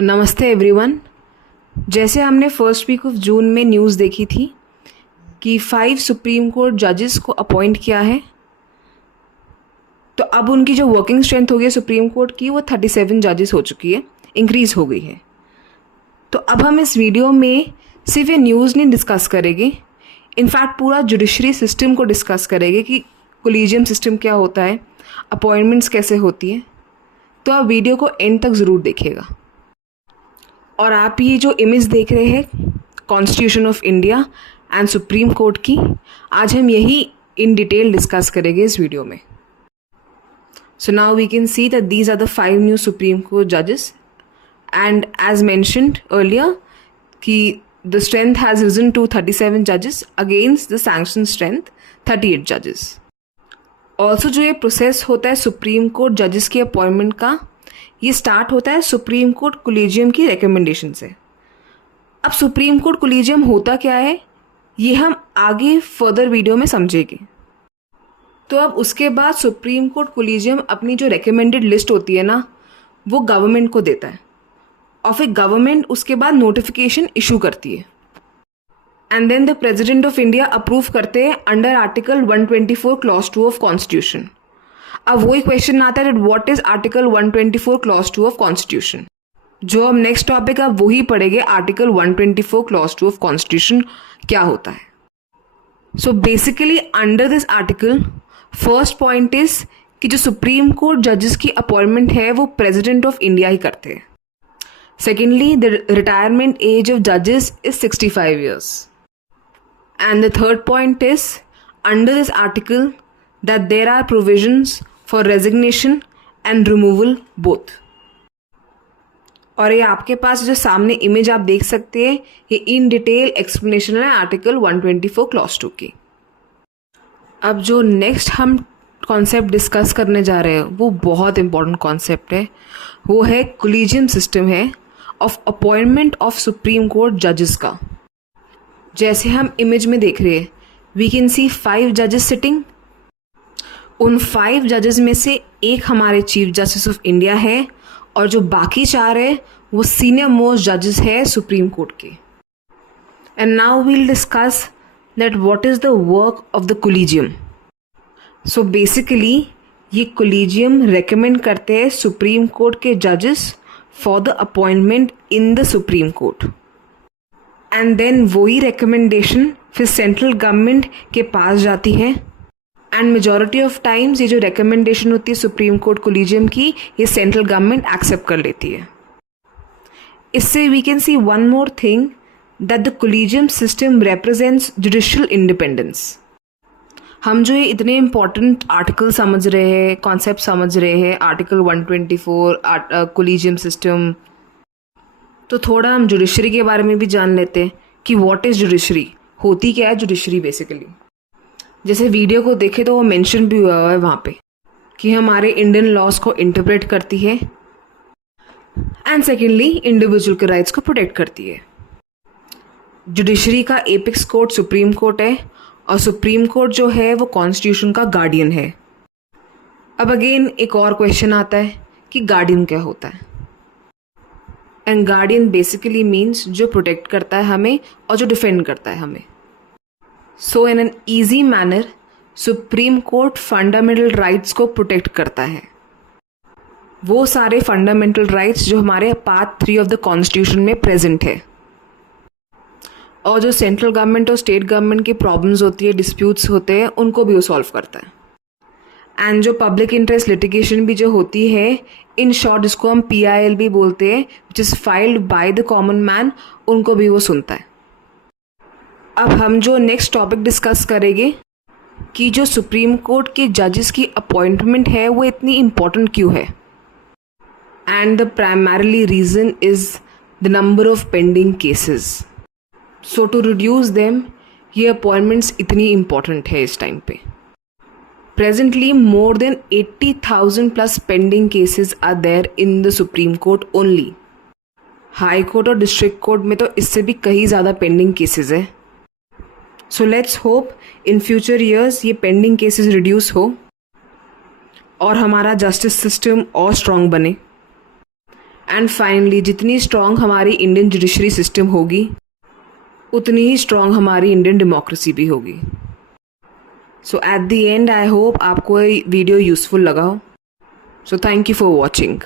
नमस्ते एवरीवन। जैसे हमने फर्स्ट वीक ऑफ जून में न्यूज़ देखी थी कि 5 सुप्रीम कोर्ट जजेस को अपॉइंट किया है, तो अब उनकी जो वर्किंग स्ट्रेंथ हो गई है सुप्रीम कोर्ट की वो 37 जजेस हो चुकी है, इंक्रीज़ हो गई है। तो अब हम इस वीडियो में सिर्फ ये न्यूज़ नहीं डिस्कस करेंगे, इनफैक्ट पूरा जुडिशरी सिस्टम को डिस्कस करेंगे कि कोलिजियम सिस्टम क्या होता है, अपॉइंटमेंट्स कैसे होती हैं। तो आप वीडियो को एंड तक ज़रूर देखिएगा। और आप ये जो इमेज देख रहे हैं constitution of India and supreme court की, आज हम यही इन डिटेल डिस्कस करेंगे इस वीडियो में। So now we can see that these are the 5 new supreme court जजेस एंड एज मेंशन्ड अर्लियर कि the strength has risen to 37 जजेस अगेंस्ट द सैंक्शन स्ट्रेंथ 38 जजेस। ऑल्सो जो ये प्रोसेस होता है सुप्रीम कोर्ट जजेस की अपॉइंटमेंट का, ये स्टार्ट होता है सुप्रीम कोर्ट कोलिजियम की रिकमेंडेशन से। अब सुप्रीम कोर्ट कोलिजियम होता क्या है ये हम आगे फर्दर वीडियो में समझेंगे। तो अब उसके बाद सुप्रीम कोर्ट कोलिजियम अपनी जो रिकमेंडेड लिस्ट होती है ना, वो गवर्नमेंट को देता है और फिर गवर्नमेंट उसके बाद नोटिफिकेशन इशू करती है and then the president of India approve करते हैं under article 124 clause 2 of constitution. अब वही क्वेश्चन आता है what is article 124 clause 2 of constitution. जो अब नेक्स्ट टॉपिक अब वही पढ़ेंगे, आर्टिकल 124 क्लॉज 2 ऑफ कॉन्स्टिट्यूशन क्या होता है। So basically under this article first point is कि जो सुप्रीम कोर्ट जजेस की अपॉइंटमेंट है वो प्रेसिडेंट ऑफ इंडिया ही करते हैं। Secondly the retirement age of जजेस is 65 years and the third point is under this article that there are provisions for resignation and removal both। और ये आपके पास जो सामने इमेज आप देख सकते हैं, ये इन डिटेल एक्सप्लेनेशन है आर्टिकल 124 क्लॉज 2 की। अब जो नेक्स्ट हम कॉन्सेप्ट डिस्कस करने जा रहे हैं वो बहुत इंपॉर्टेंट कॉन्सेप्ट है, वो है कोलिजियम सिस्टम है of appointment of supreme court जजेस का। जैसे हम इमेज में देख रहे हैं, वी कैन सी 5 जजेस सिटिंग। उन 5 जजेस में से एक हमारे चीफ जस्टिस ऑफ इंडिया है और जो बाकी 4 है वो सीनियर मोस्ट जजेस है सुप्रीम कोर्ट के। And now we'll discuss that what is the work of the collegium. So basically ये कोलिजियम रेकमेंड करते हैं सुप्रीम कोर्ट के जजेस for the appointment in the supreme court and then वही recommendation फिर सेंट्रल गवर्नमेंट के पास जाती है एंड मेजॉरिटी ऑफ टाइम्स ये जो रिकमेंडेशन होती है सुप्रीम कोर्ट कोलिजियम की, ये सेंट्रल गवर्नमेंट एक्सेप्ट कर लेती है। इससे we can see one more thing that the collegium system represents judicial independence. हम जो ये इतने इंपॉर्टेंट आर्टिकल समझ रहे हैं, कॉन्सेप्ट समझ रहे हैं, आर्टिकल 124 कोलिजियम सिस्टम, तो थोड़ा हम जुडिशरी के बारे में भी जान लेते हैं कि व्हाट इज जुडिशरी, होती क्या है जुडिशरी बेसिकली। जैसे वीडियो को देखे तो वो मेंशन भी हुआ है वहाँ पे कि हमारे इंडियन लॉज को इंटरप्रेट करती है एंड सेकेंडली इंडिविजुअल के राइट्स को प्रोटेक्ट करती है। जुडिशरी का एपिक्स कोर्ट सुप्रीम कोर्ट है और सुप्रीम कोर्ट जो है वो कॉन्स्टिट्यूशन का गार्डियन है। अब अगेन एक और क्वेश्चन आता है कि गार्डियन क्या होता है। एंड गार्डियन बेसिकली मीन्स जो प्रोटेक्ट करता है हमें और जो डिफेंड करता है हमें। So in an easy manner supreme court fundamental rights को प्रोटेक्ट करता है, वो सारे फंडामेंटल राइट्स जो हमारे पार्ट 3 ऑफ द कॉन्स्टिट्यूशन में प्रेजेंट है। और जो सेंट्रल गवर्नमेंट और स्टेट गवर्नमेंट की प्रॉब्लम्स होती है, डिस्प्यूट्स होते हैं, उनको भी वो सॉल्व करता है। एंड जो पब्लिक इंटरेस्ट लिटिगेशन भी जो होती है, इन शॉर्ट जिसको हम PIL भी बोलते हैं, which is filed by the common man, उनको भी वो सुनता है। अब हम जो नेक्स्ट टॉपिक डिस्कस करेंगे कि जो सुप्रीम कोर्ट के जजेस की अपॉइंटमेंट है वो इतनी इम्पॉर्टेंट क्यों है। And the primarily reason is the number of pending cases. So to reduce them ये अपॉइंटमेंट्स इतनी इम्पॉर्टेंट है इस टाइम पे। Presently more than 80,000 plus pending cases are there in the supreme court only. High court और district court में तो इससे भी कहीं ज़्यादा पेंडिंग केसेस है। So let's hope in future years ये पेंडिंग केसेस रिड्यूस हो और हमारा जस्टिस सिस्टम और स्ट्रॉन्ग बने एंड फाइनली जितनी स्ट्रॉन्ग हमारी इंडियन जुडिशरी सिस्टम होगी उतनी ही स्ट्रॉन्ग हमारी इंडियन डेमोक्रेसी भी होगी। So at the end I hope आपको ये वीडियो यूज़फुल लगा हो। So thank you for watching.